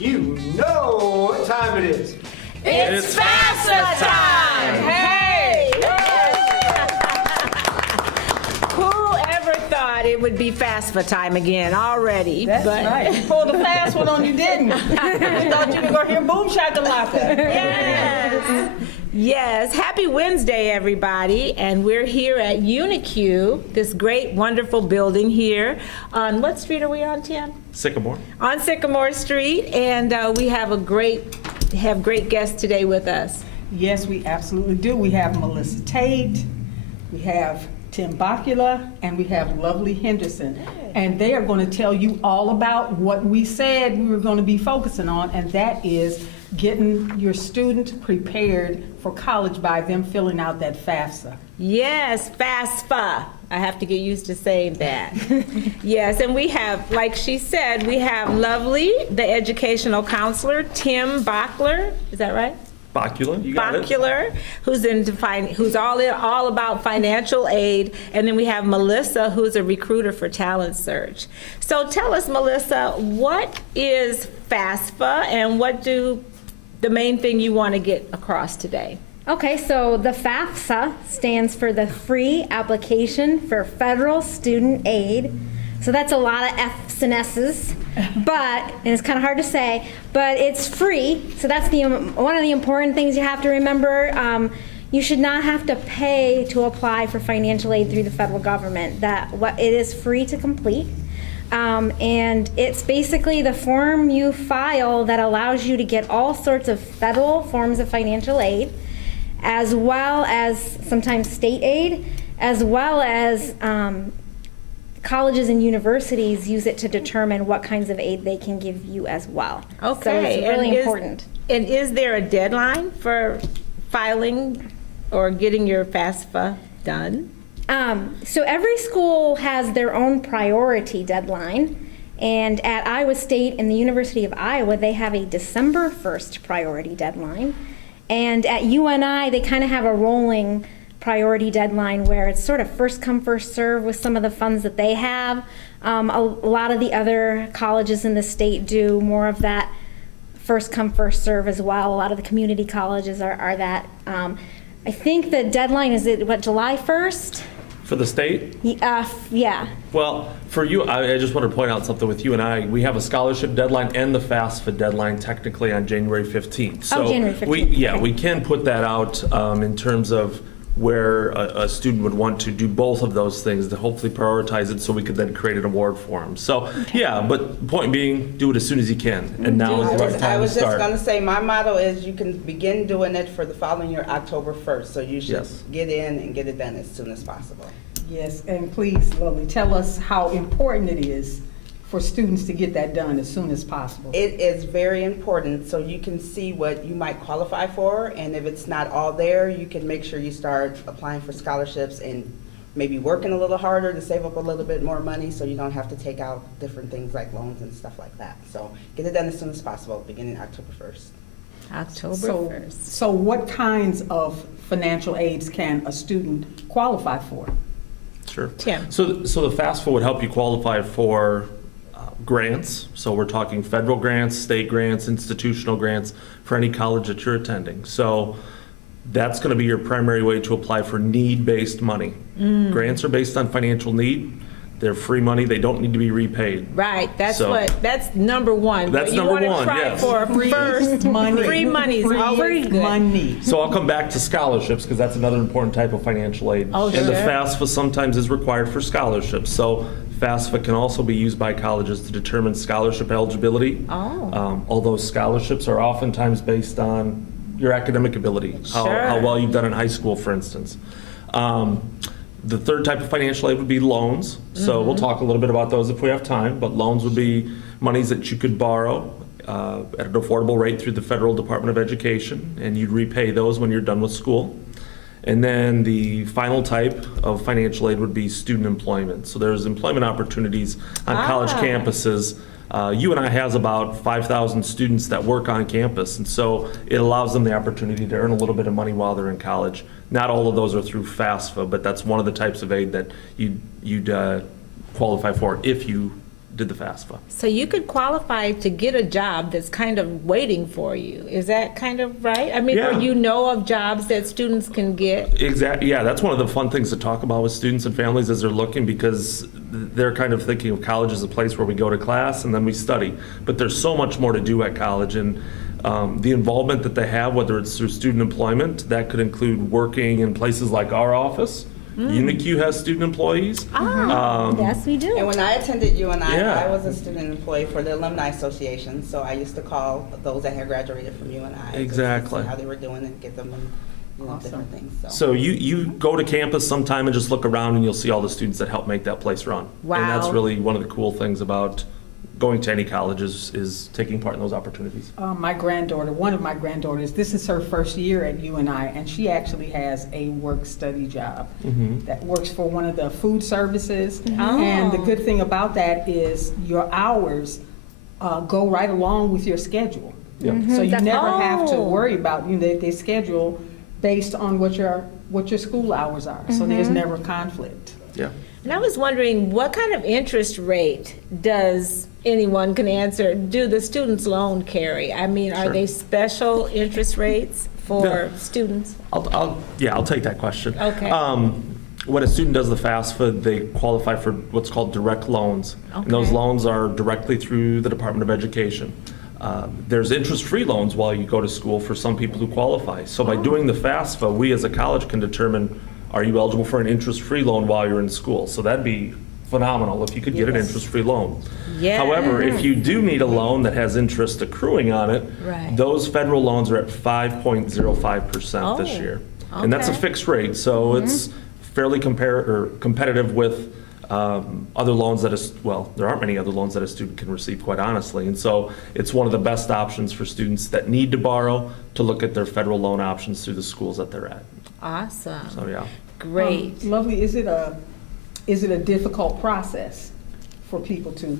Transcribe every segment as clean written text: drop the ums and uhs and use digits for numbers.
You know what time it is. It's FAFSA time! Hey! Whoever thought it would be FAFSA time again already? That's right. You pulled a fast one on you, didn't you? We thought you were going to hear boom shakalaka. Yes. Yes. Happy Wednesday, everybody. And we're here at UNI-CUE, this great, wonderful building here. On what street are we on, Tim? Sycamore. On Sycamore Street. And we have great guests today with us. Yes, we absolutely do. We have Melissa Tate, we have Tim Bakula, and we have lovely Henderson. And they are going to tell you all about what we said we were going to be focusing on, and that is getting your student prepared for college by them filling out that FAFSA. Yes, FAFSA. I have to get used to saying that. Yes, and we have, like she said, we have lovely, the educational counselor, Tim Bakula. Is that right? Bakula, you got Bakula, who's all about financial aid, and then we have Melissa, who's a recruiter for Talent Search. So tell us, Melissa, what is FAFSA, and what do the main thing you want to get across today? Okay, so the FAFSA stands for the Free Application for Federal Student Aid. So that's a lot of F's and S's, and it's kind of hard to say, but it's free. So that's one of the important things you have to remember. You should not have to pay to apply for financial aid through the federal government. It is free to complete. And it's basically the form you file that allows you to get all sorts of federal forms of financial aid, as well as sometimes state aid, as well as colleges and universities use it to determine what kinds of aid they can give you as well. Okay. So it's really important. And is there a deadline for filing or getting your FAFSA done? So every school has their own priority deadline, and at Iowa State and the University of Iowa, they have a December 1st priority deadline, and at UNI, they kind of have a rolling priority deadline where it's sort of first come, first serve with some of the funds that they have. A lot of the other colleges in the state do more of that first come, first serve as well. A lot of the community colleges are that. I think the deadline is, July 1st? For the state? Yeah. Well, for you, I just want to point out something with UNI. We have a scholarship deadline and the FAFSA deadline technically on January 15th. So January 15th. We can put that out in terms of where a student would want to do both of those things to hopefully prioritize it so we could then create an award for them. So, yeah, but point being, do it as soon as you can. And now is the right time to start. I was just going to say, my motto is you can begin doing it for the following year, October 1st. So you should get in and get it done as soon as possible. Yes, and please, Lily, tell us how important it is for students to get that done as soon as possible. It is very important so you can see what you might qualify for, and if it's not all there, you can make sure you start applying for scholarships and maybe working a little harder to save up a little bit more money so you don't have to take out different things like loans and stuff like that. So get it done as soon as possible, beginning October 1st. October 1st. So what kinds of financial aids can a student qualify for? Sure. Tim. So the FAFSA would help you qualify for grants. So we're talking federal grants, state grants, institutional grants for any college that you're attending. So that's going to be your primary way to apply for need-based money. Grants are based on financial need. They're free money. They don't need to be repaid. Right. That's number one. That's but number one, try yes. For first money. Free money is always good. Money. So I'll come back to scholarships because that's another important type of financial aid. Oh, and the sure. FAFSA sometimes is required for scholarships. So FAFSA can also be used by colleges to determine scholarship eligibility. Although scholarships are oftentimes based on your academic ability, how well you've done in high school, for instance. The third type of financial aid would be loans. So we'll talk a little bit about those if we have time, but loans would be monies that you could borrow at an affordable rate through the Federal Department of Education, and you'd repay those when you're done with school. And then the final type of financial aid would be student employment. So there's employment opportunities on college campuses. UNI has about 5,000 students that work on campus, and so it allows them the opportunity to earn a little bit of money while they're in college. Not all of those are through FAFSA, but that's one of the types of aid that you'd qualify for if you did the FAFSA. So you could qualify to get a job that's kind of waiting for you. Is that kind of right? I mean, Yeah. or you know of jobs that students can get? Exactly. Yeah, that's one of the fun things to talk about with students and families as they're looking, because they're kind of thinking of college as a place where we go to class and then we study. But there's so much more to do at college, and the involvement that they have, whether it's through student employment, that could include working in places like our office. UNI-CUE has student employees. Yes, we And do. when I attended UNI, Yeah. I was a student employee for the Alumni Association, so I used to call those that had graduated from UNI. just to Exactly. see how they were doing and get them in, different things, So you go to campus sometime and just look around and you'll see all the students that help make that place run. And that's Wow. really one of the cool things about going to any colleges is taking part in those opportunities. My granddaughter, one of my granddaughters, this is her first year at UNI, and she actually has a work-study job that works for one of the food services. And the good thing about that is your hours go right along with your schedule. So you never have to worry about, they schedule based on what your school hours are. So there's never conflict. Yeah. And I was wondering, what kind of interest rate does anyone can answer, do the students' loan carry? I mean, are Sure. they special interest rates for Yeah. students? I'll take that question. Okay. When a student does the FAFSA, they qualify for what's called direct loans. And those Okay. loans are directly through the Department of Education. There's interest-free loans while you go to school for some people who qualify. So by doing the FAFSA, we as a college can determine, are you eligible for an interest-free loan while you're in school? So that'd be phenomenal if you could get an interest-free loan. Yes. However, if you do need a loan that has interest accruing on it, Right. those federal loans are at 5.05% this Oh, year. And that's a okay. fixed rate, so it's fairly competitive with other loans that there aren't many other loans that a student can receive, quite honestly. And so it's one of the best options for students that need to borrow to look at their federal loan options through the schools that they're at. Awesome. So, yeah. Great. Lovely, is it a difficult process for people to,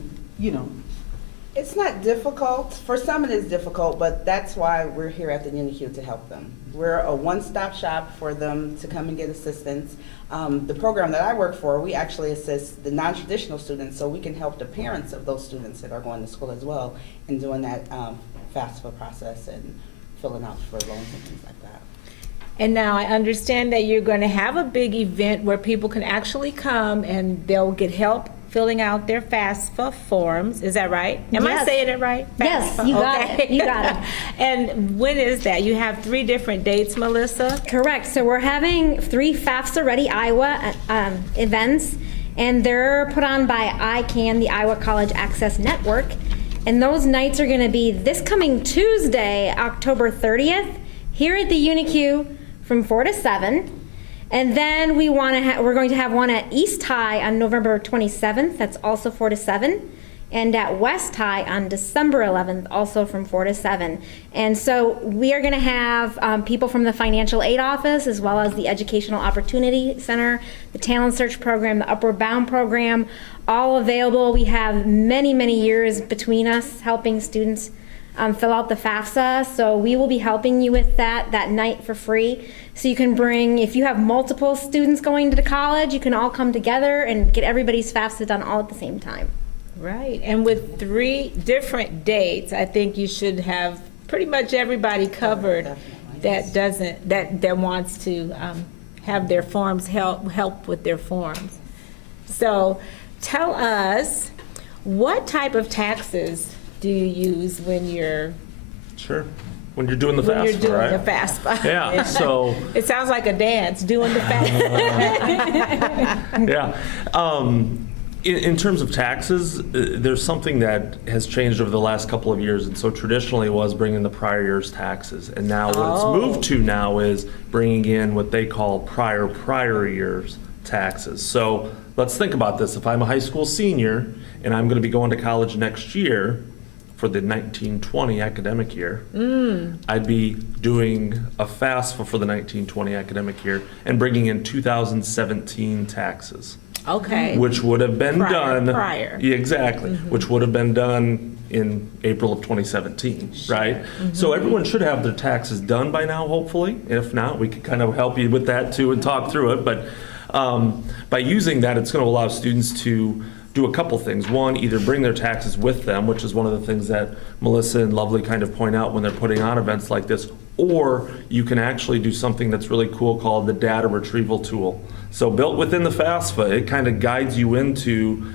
It's not difficult. For some it is difficult, but that's why we're here at the UNI-CUE to help them. We're a one-stop shop for them to come and get assistance. The program that I work for, we actually assist the non-traditional students, so we can help the parents of those students that are going to school as well in doing that FAFSA process and filling out for loans and things like that. And now I understand that you're going to have a big event where people can actually come and they'll get help filling out their FAFSA forms. Is that right? Am I Yes. saying it right? Yes, FAFSA, you got okay. it. You got it. And when is that? You have 3 different dates, Melissa? Correct. So we're having 3 FAFSA Ready Iowa events, and they're put on by ICANN, the Iowa College Access Network. And those nights are going to be this coming Tuesday, October 30th, here at the UNI-CUE from 4 to 7. And then we're going to have one at East High on November 27th. That's also 4 to 7. And at West High on December 11th, also from 4 to 7. And so we are going to have people from the Financial Aid Office, as well as the Educational Opportunity Center, the Talent Search Program, the Upward Bound Program, all available. We have many, many years between us helping students fill out the FAFSA. So we will be helping you with that night for free. So you can bring, if you have multiple students going to the college, you can all come together and get everybody's FAFSA done all at the same time. Right. And with 3 different dates, I think you should have pretty much everybody covered Definitely. that wants to have their forms help with their forms. So tell us, what type of taxes do you use when you're Sure. When you're doing the when you're FAFSA, doing right? the FAFSA? Yeah, so, It sounds like a dance, doing the FAFSA. yeah. In terms of taxes, there's something that has changed over the last couple of years. And so traditionally it was bringing the prior year's taxes. And now what it's moved to now is bringing in what they call prior year's taxes. So let's think about this. If I'm a high school senior and I'm going to be going to college next year for the 1920 academic year, I'd be doing a FAFSA for the 1920 academic year and bringing in 2017 taxes. Okay. Which would have been done. Prior. Yeah, exactly. Which would have been done in April of 2017, right? So everyone should have their taxes done by now, hopefully. If not, we could kind of help you with that too and talk through it. But by using that, it's going to allow students to do a couple things. One, either bring their taxes with them, which is one of the things that Melissa and Lovely kind of point out when they're putting on events like this, or you can actually do something that's really cool called the data retrieval tool. So built within the FAFSA, it kind of guides you into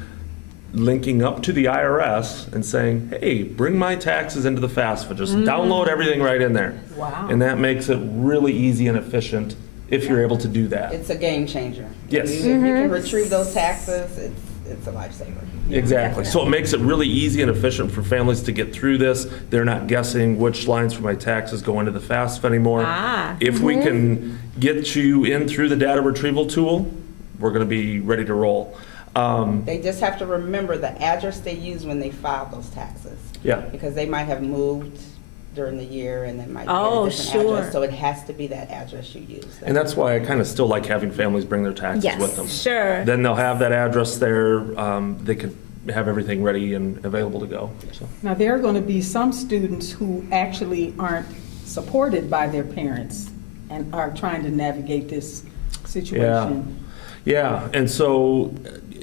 linking up to the IRS and saying, hey, bring my taxes into the FAFSA. Just download everything right in there. Wow. And that makes it really easy and efficient if you're able to do that. It's a game changer. Yes. If you can retrieve those taxes, it's a lifesaver. Exactly. So it makes it really easy and efficient for families to get through this. They're not guessing which lines for my taxes go into the FAFSA anymore. If we can get you in through the data retrieval tool, we're going to be ready to roll. They just have to remember the address they use when they file those taxes. Yeah. Because they might have moved during the year and it might be Oh, a different sure. address. So it has to be that address you use. And that's why I kind of still like having families bring their taxes Yes. with them. Sure. Then they'll have that address there. They could have everything ready and available to go. So. Now, there are going to be some students who actually aren't supported by their parents and are trying to navigate this situation. Yeah, and so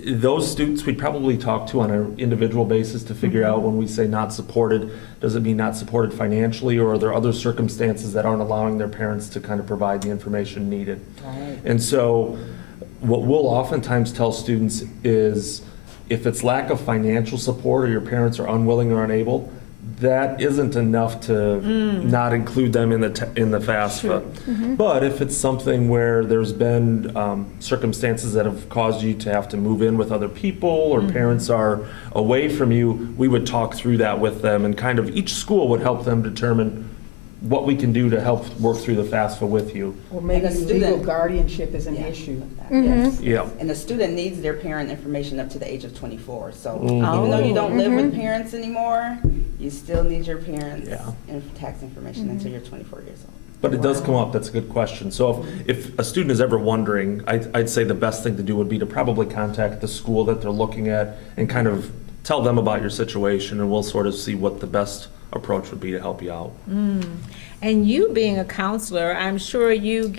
those students we'd probably talk to on an individual basis to figure out when we say not supported, does it mean not supported financially, or are there other circumstances that aren't allowing their parents to kind of provide the information needed? Right. And so what we'll oftentimes tell students is if it's lack of financial support or your parents are unwilling or unable, that isn't enough to not include them in the FAFSA. But if it's something where there's been circumstances that have caused you to have to move in with other people or parents are away from you, we would talk through that with them, and kind of each school would help them determine what we can do to help work through the FAFSA with you. Or maybe And the legal student- guardianship is an Yeah. issue. Yes. Yeah. And the student needs their parent information up to the age of 24. So Mhm. even though you don't live with parents anymore, you still need your parents' Yeah. tax information until you're 24 years old. But it does come up, that's a good question. So if a student is ever wondering, I'd say the best thing to do would be to probably contact the school that they're looking at and kind of tell them about your situation, and we'll sort of see what the best approach would be to help you out. And you being a counselor, I'm sure you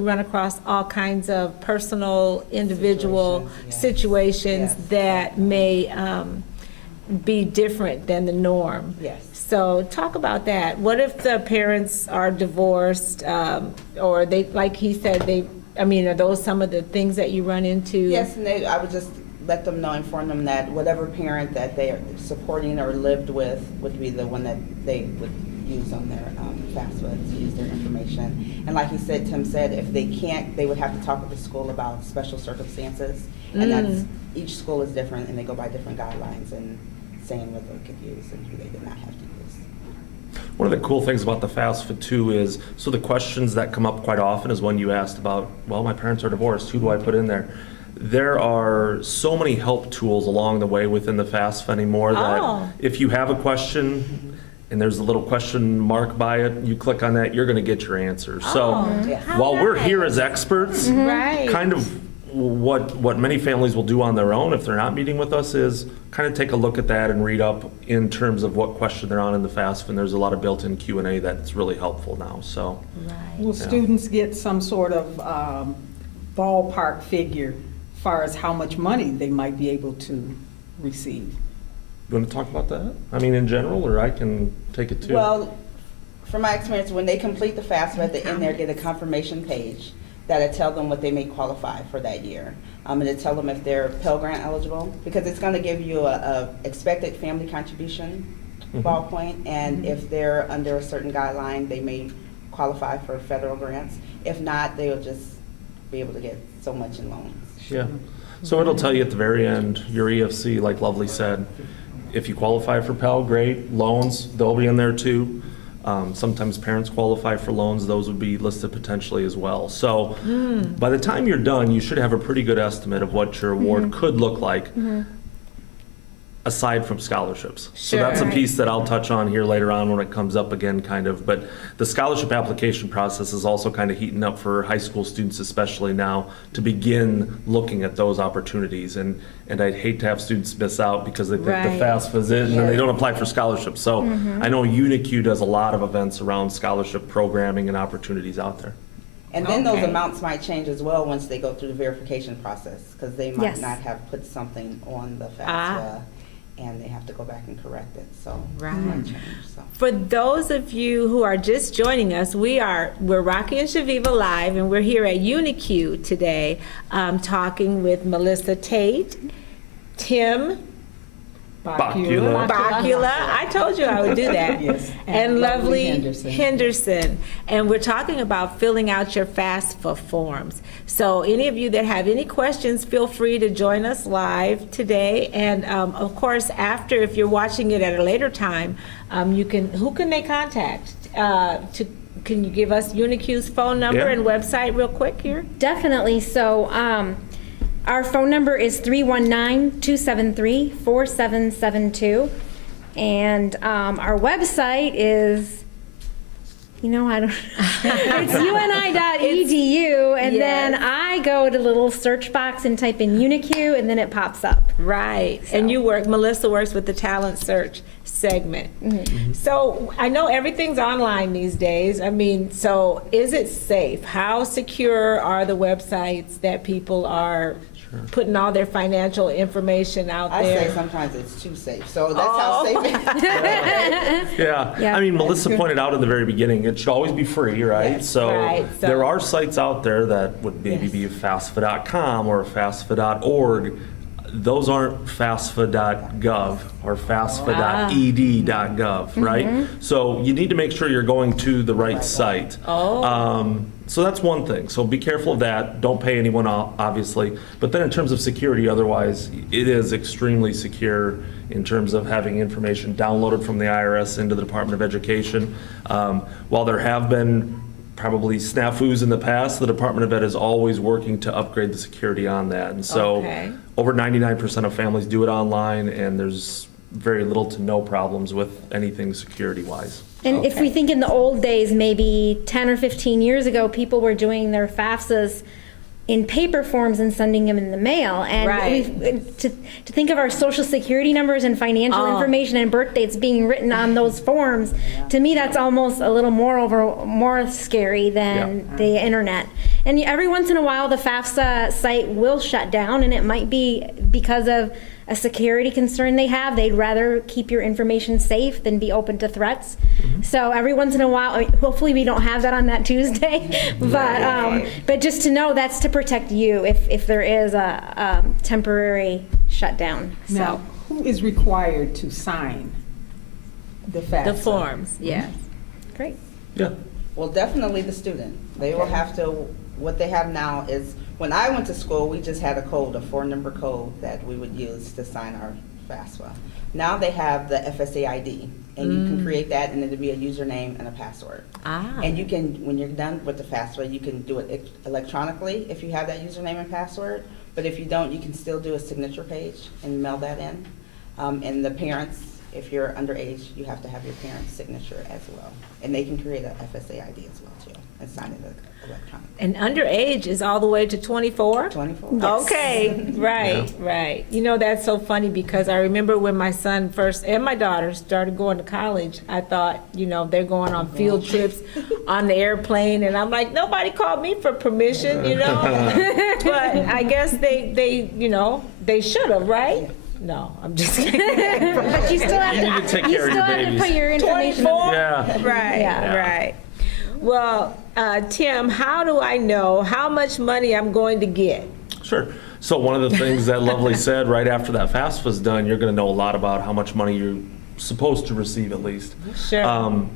run across all kinds of personal, individual situations Yes. that may be different than the norm. Yes. So talk about that. What if the parents are divorced, or they, like he said, are those some of the things that you run into? Yes, and I would just let them know, inform them that whatever parent that they are supporting or lived with would be the one that they would use on their FAFSA to use their information. And like Tim said, if they can't, they would have to talk with the school about special circumstances. And that's, each school is different and they go by different guidelines and saying what they could use and who they did not have to use. One of the cool things about the FAFSA too is, so the questions that come up quite often is when you asked about, well, my parents are divorced, who do I put in there? There are so many help tools along the way within the FAFSA anymore that if you have a question and there's a little question mark by it, you click on that, you're going to get your answer. So while we're here as experts, Right. kind of what many families will do on their own if they're not meeting with us is kind of take a look at that and read up in terms of what question they're on in the FAFSA, and there's a lot of built-in Q&A that's really helpful now. So Will students get some sort of ballpark figure as far as how much money they might be able to receive? you want to talk about that? I mean, in general, or I can take it too. Well, from my experience, when they complete the FAFSA, at the end there get a confirmation page that'll tell them what they may qualify for that year. And it'll tell them if they're Pell Grant eligible, because it's going to give you a expected family contribution ballpoint, and if they're under a certain guideline, they may qualify for federal grants. If not, they'll just be able to get so much in loans. Yeah. So it'll tell you at the very end, your EFC, like Lovely said, if you qualify for Pell, great. Loans, they'll be in there too. Sometimes parents qualify for loans, those would be listed potentially as well. So by the time you're done, you should have a pretty good estimate of what your award could look like. Aside from scholarships. So that's a Sure. piece that I'll touch on here later on when it comes up again, kind of. But the scholarship application process is also kind of heating up for high school students, especially now, to begin looking at those opportunities. And I'd hate to have students miss out because they think Right. the FAFSA's it and then they don't apply for scholarships. So I know UNI-CUE does a lot of events around scholarship programming and opportunities out there. And then those Okay. amounts might change as well once they go through the verification process, because they might Yes. not have put something on the Ah. FAFSA, and they have to go back and correct it, so it Right. might change, so. For those of you who are just joining us, we're Rocki and Chaveevah Live, and we're here at UNI-CUE today, talking with Melissa Tate, Tim Bakula. Bakula. I told you I would do that. Yes. And lovely Henderson. Henderson. And we're talking about filling out your FAFSA forms. So any of you that have any questions, feel free to join us live today. And of course, after, if you're watching it at a later time, who can they contact? Can you give us UNI-CUE's phone number Yeah. and website real quick here? Definitely. So our phone number is 319-273-4772. And our website is, I don't, it's uni.edu. And then Yes. I go to the little search box and type in UNI-CUE, and then it pops up. Right, and Melissa works with the talent search segment. So I know everything's online these days. I mean, so is it safe? How secure are the websites that people are putting all their financial information out I say there? sometimes it's too safe, so that's how safe it is. Yeah. Yeah. I mean, Melissa pointed out in the very beginning, it should always be free, right? Yes. So Right, so- there are sites out there that would maybe be FAFSA.com or FAFSA.org. Those aren't FAFSA.gov or FAFSA.ed.gov, right? So you need to make sure you're going to the right site. So that's one thing. So be careful of that. Don't pay anyone off, obviously. But then in terms of security, otherwise, it is extremely secure in terms of having information downloaded from the IRS into the Department of Education. While there have been probably snafus in the past, the Department of Ed is always working to upgrade the security on that. And so Okay. over 99% of families do it online, and there's very little to no problems with anything security-wise. And if we think in the old days, maybe 10 or 15 years ago, people were doing their FAFSAs in paper forms and sending them in the mail. And Right. to think of our social security numbers and financial information and birth dates being written on those forms, to me, that's almost a little more scary than the internet. And every once in a while, the FAFSA site will shut down, and it might be because of a security concern they have. They'd rather keep your information safe than be open to threats. So every once in a while, hopefully we don't have that on that Tuesday, but just to know that's to protect you if there is a temporary shutdown. Now, who is required to sign the FAFSA? The forms, yes. Great. Yeah. Well, definitely the student. They will have to, what they have now is, when I went to school, we just had a code, a 4-number code that we would use to sign our FAFSA. Now they have the FSA ID, and you can create that, and it'll be a username and a password. And you can, when you're done with the FAFSA, you can do it electronically if you have that username and password. But if you don't, you can still do a signature page and mail that in. And the parents, if you're underage, you have to have your parents' signature as well. And they can create a FSA ID as well too, and sign it electronically. And underage is all the way to 24? 24. Okay, right, right. You know, that's so funny because I remember when my son first, and my daughter started going to college, I thought, they're going on field trips on the airplane, and I'm like, nobody called me for permission, But I guess they should have, right? No, I'm just kidding. But you still have You need to take care of your babies. put your information. 24? Yeah. Right, Yeah. right. Well, Tim, how do I know how much money I'm going to get? Sure. So one of the things that Lovely said right after that FAFSA was done, you're going to know a lot about how much money you're supposed to receive at least. Sure.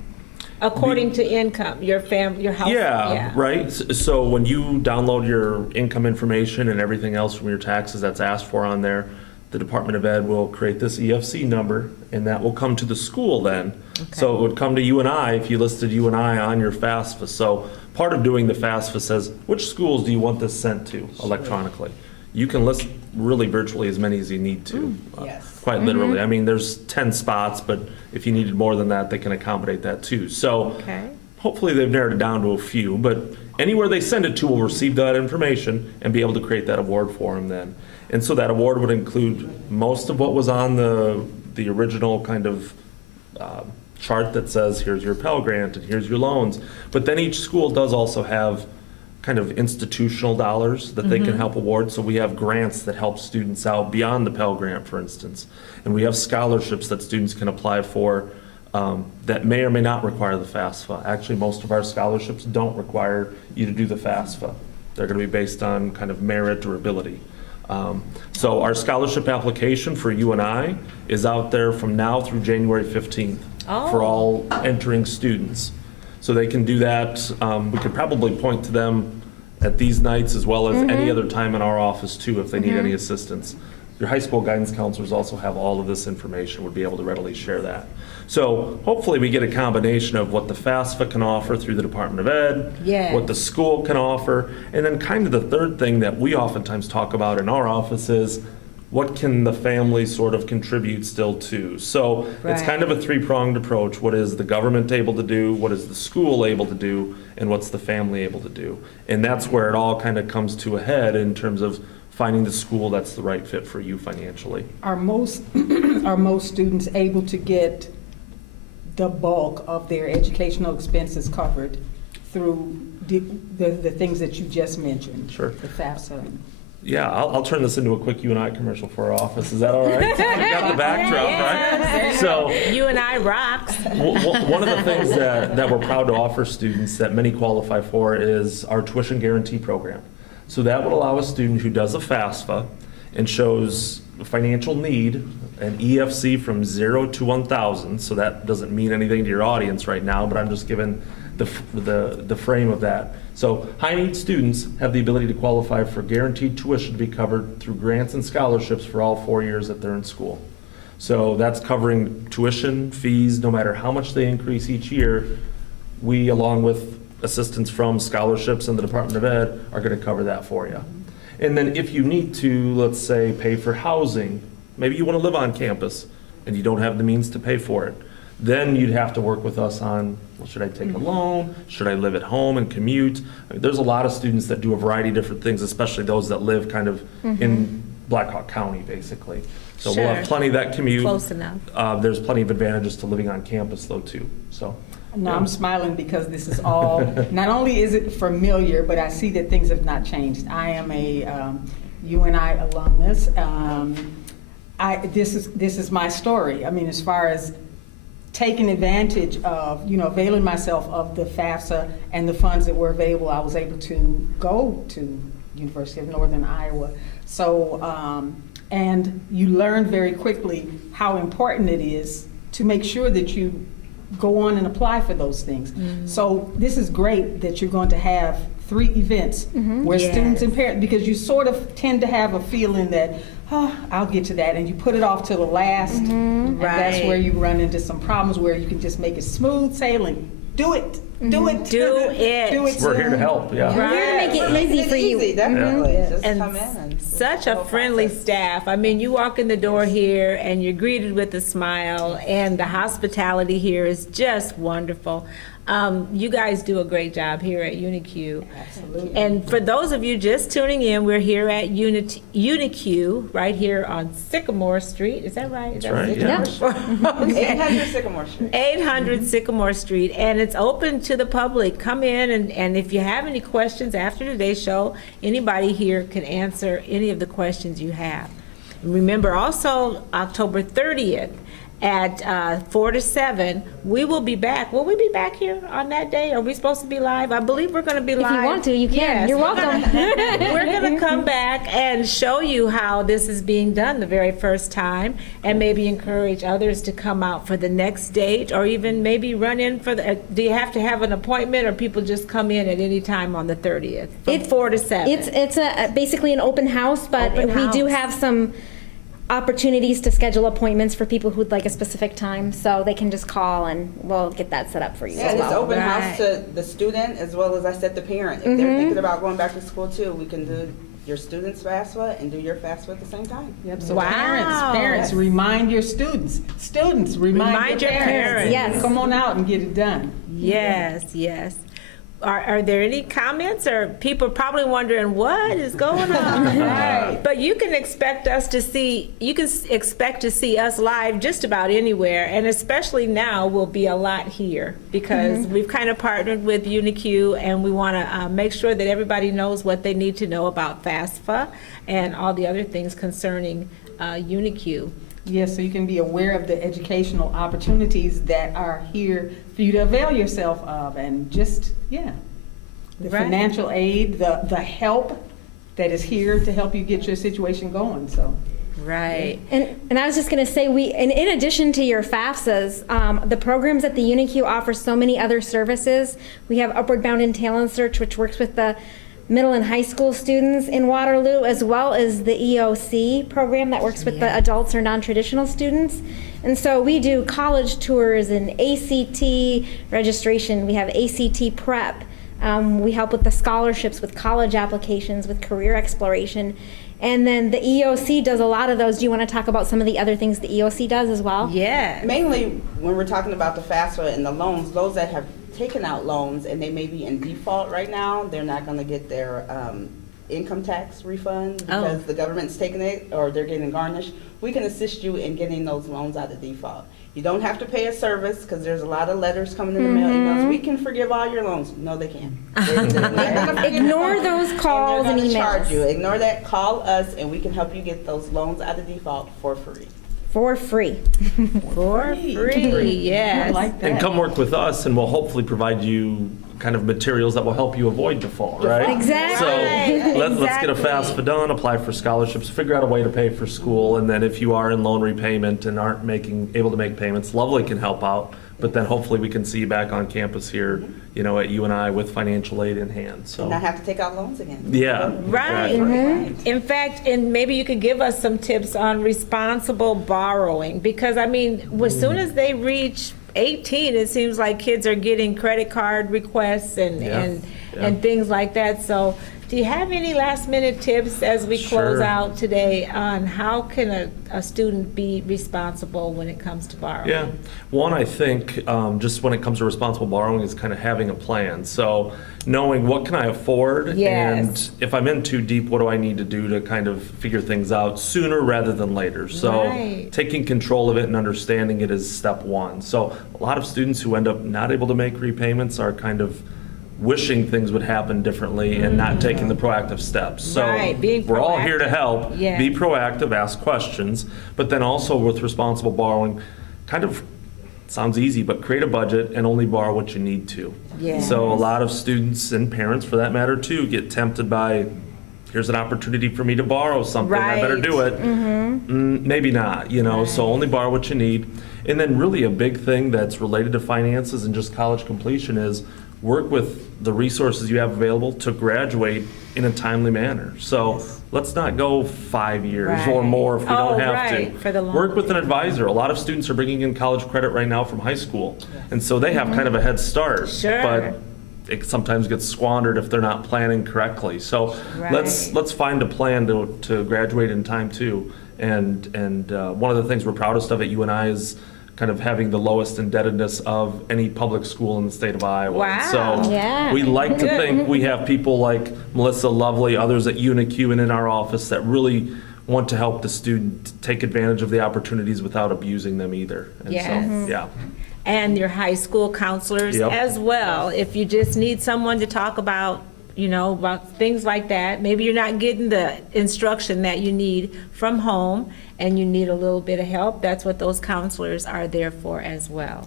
According to income, your house. Yeah, right. So when you download your income information and everything else from your taxes that's asked for on there, the Department of Ed will create this EFC number, and that will come to the school then. So it would come to UNI if you listed UNI on your FAFSA. So part of doing the FAFSA says, which schools do you want this sent to electronically? You can list really virtually as many as you need to. Yes. Quite literally. I mean, there's 10 spots, but if you needed more than that, they can accommodate that too. So Okay. hopefully they've narrowed it down to a few, but anywhere they send it to will receive that information and be able to create that award for them then. And so that award would include most of what was on the original kind of chart that says, here's your Pell Grant and here's your loans. But then each school does also have kind of institutional dollars that they can help award. So we have grants that help students out beyond the Pell Grant, for instance. And we have scholarships that students can apply for that may or may not require the FAFSA. Actually, most of our scholarships don't require you to do the FAFSA. They're going to be based on kind of merit or ability. So our scholarship application for UNI is out there from now through January 15th for all entering students. So they can do that. We could probably point to them at these nights as well as any other time in our office too if they need any assistance. Your high school guidance counselors also have all of this information, would be able to readily share that. So hopefully we get a combination of what the FAFSA can offer through the Department of Ed, Yes. what the school can offer, and then kind of the third thing that we oftentimes talk about in our office is what can the family sort of contribute still to? So it's Right. kind of a three-pronged approach. What is the government able to do? What is the school able to do? And what's the family able to do? And that's where it all kind of comes to a head in terms of finding the school that's the right fit for you financially. Are most, are most students able to get the bulk of their educational expenses covered through the things that you just mentioned? Sure. The FAFSA. Yeah, I'll turn this into a quick UNI commercial for our office. Is that all right? We got the backdrop, right? So UNI rocks. one of the things that we're proud to offer students that many qualify for is our tuition guarantee program. So that would allow a student who does a FAFSA and shows financial need, an EFC from 0 to 1,000. So that doesn't mean anything to your audience right now, but I'm just giving the frame of that. So high need students have the ability to qualify for guaranteed tuition to be covered through grants and scholarships for all 4 years that they're in school. So that's covering tuition, fees, no matter how much they increase each year. We, along with assistance from scholarships and the Department of Ed, are going to cover that for you. And then if you need to, let's say, pay for housing, maybe you want to live on campus and you don't have the means to pay for it, then you'd have to work with us on, well, should I take a loan? Should I live at home and commute? I mean, there's a lot of students that do a variety of different things, especially those that live kind of in Blackhawk County, basically. So we'll have Sure. plenty that commute. Close enough. There's plenty of advantages to living on campus, though, too. So. No, I'm smiling because this is all, not only is it familiar, but I see that things have not changed. I am a UNI alumnus. This is my story. I mean, as far as taking advantage of, availing myself of the FAFSA and the funds that were available, I was able to go to University of Northern Iowa. So, and you learn very quickly how important it is to make sure that you go on and apply for those things. So this is great that you're going to have 3 events where Yes. students and parents, because you sort of tend to have a feeling that, oh, I'll get to that, and you put it off till the last, and that's Right. where you run into some problems where you can just make it smooth sailing. Do it. Do it. Do it. Do it. We're here to soon. help, yeah. We're here to make it easy It's for you. easy, definitely. Just And come in and such a go friendly process. staff. I mean, you walk in the door here and you're greeted with a smile, and the hospitality here is just wonderful. You guys do a great job here at UNI-CUE. Absolutely. And for those of you just tuning in, we're here at UNI-CUE, right here on Sycamore Street. Is that right? Is That's right, Sycamore Street? Okay. 800 Sycamore Street. 800 Sycamore Street, and it's open to the public. Come in, and if you have any questions after today's show, anybody here can answer any of the questions you have. Remember also, October 30th at 4 to 7, we will be back. Will we be back here on that day? Are we supposed to be live? I believe we're going to be live. If you want to, you can. Yes. You're welcome. We're going to come back and show you how this is being done the very first time, and maybe encourage others to come out for the next date, or even maybe run in for the, do you have to have an appointment, or people just come in at any time on the 30th from 4 to 7? It's basically an open house, but Open we do house. have some opportunities to schedule appointments for people who'd like a specific time, so they can just call and we'll get that set up for you Yeah, as and it's well. open Right. house to the student as well as I said the parent. If they're thinking about going back to school too, we can do your student's FAFSA and do your FAFSA at the same time. Yep, so Wow. parents, remind your students. Students, remind Remind your parents. Yes. Come on out and get it done. Yes, yes. are there any comments, or people are probably wondering what is going on? Right. But you can expect to see us live just about anywhere, and especially now we'll be a lot here because we've kind of partnered with UNI-CUE, and we want to make sure that everybody knows what they need to know about FAFSA and all the other things concerning UNI-CUE. Yes, so you can be aware of the educational opportunities that are here for you to avail yourself of, and just, the Right. financial aid, the help that is here to help you get your situation going, so. Right. And I was just going to say, in addition to your FAFSAs, the programs at the UNI-CUE offer so many other services. We have Upward Bound in Talent Search, which works with the middle and high school students in Waterloo, as well as the EOC program that works with the adults or non-traditional students. And so we do college tours and ACT registration. We have ACT prep. We help with the scholarships, with college applications, with career exploration. And then the EOC does a lot of those. Do you want to talk about some of the other things the EOC does as well? Yeah. Mainly, when we're talking about the FAFSA and the loans, those that have taken out loans and they may be in default right now, they're not going to get their income tax refund because the government's taking it or they're getting garnished. We can assist you in getting those loans out of default. You don't have to pay a service because there's a lot of letters coming in the mail, emails. We can forgive all your loans. No, they can't. Ignore those calls and they're gonna charge you. emails. Ignore that. Call us and we can help you get those loans out of default for free. For free. For free, I yes. like that. And come work with us, and we'll hopefully provide you kind of materials that will help you avoid default, right? Exactly. So let's get a Exactly. FAFSA done, apply for scholarships, figure out a way to pay for school, and then if you are in loan repayment and aren't able to make payments, Lovely can help out. But then hopefully we can see you back on campus here, at UNI with financial aid in hand. So And not have to take out loans again. yeah, Right. exactly. In fact, and maybe you could give us some tips on responsible borrowing, because I mean, as soon as they reach 18, it seems like kids are getting credit card requests and things like that. So do you have any last minute tips as we close Sure. out today on how can a student be responsible when it comes to borrowing? Yeah. One, I think, just when it comes to responsible borrowing is kind of having a plan. So knowing what can I afford, Yes. and if I'm in too deep, what do I need to do to kind of figure things out sooner rather than later? So Right. taking control of it and understanding it is step one. So a lot of students who end up not able to make repayments are kind of wishing things would happen differently and not taking the proactive steps. So Right, being we're all here to proactive. help. Yeah. Be proactive, ask questions, but then also with responsible borrowing, kind of sounds easy, but create a budget and only borrow what you need to. Yes. So a lot of students and parents, for that matter too, get tempted by, here's an opportunity for me to borrow something, I better Right. do it. Maybe not, so only borrow what you need. And then really a big thing that's related to finances and just college completion is work with the resources you have available to graduate in a timely manner. So let's not go 5 years or Right. more if we don't have right, to. for the long- Work with an advisor. A lot of students are bringing in college credit right now from high school. And so they have kind of a head start. Sure. But it sometimes gets squandered if they're not planning correctly. So let's find a plan to graduate in time too. And one of the things we're proudest of at UNI is kind of having the lowest indebtedness of any public school in the state of Iowa. Wow. So Yeah. we like to think we have people like Melissa Lovely, others at UNI-CUE and in our office that really want to help the student take advantage of the opportunities without abusing them either. And Yes. so, yeah. And your high school counselors Yep. as well. If you just need someone to talk about, about things like that, maybe you're not getting the instruction that you need from home and you need a little bit of help, that's what those counselors are there for as well.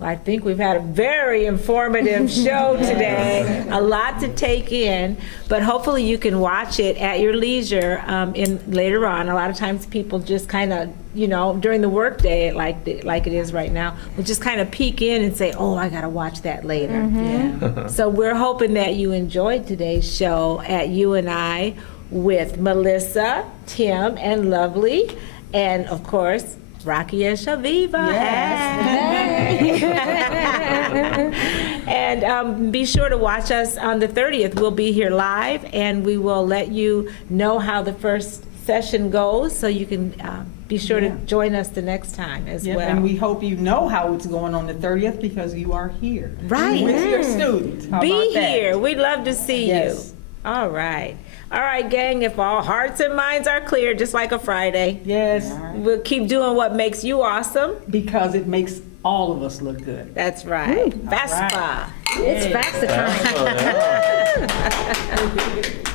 Well, I think we've had a very informative show today, a lot to take in, but hopefully you can watch it at your leisure later on. A lot of times people just kind of, during the workday, like it is right now, will just kind of peek in and say, oh, I got to watch that later. Yeah. So we're hoping that you enjoyed today's show at UNI with Melissa, Tim, and Lovely, and of course, Rocki and Chaveevah. And be sure to watch us on the 30th. We'll be here live, and we will let you know how the first session goes, so you can be sure to Yeah. join us the next time as Yep, well. and we hope you know how it's going on the 30th because you are here. Right. With your students. How Be about that? here. We'd love to see Yes. you. All right. All right, gang, if all hearts and minds are clear, just like a Friday, Yes, we'll keep doing what makes you awesome. because it makes all of us look good. That's right. FAFSA. right. It's FAFSA time. That's,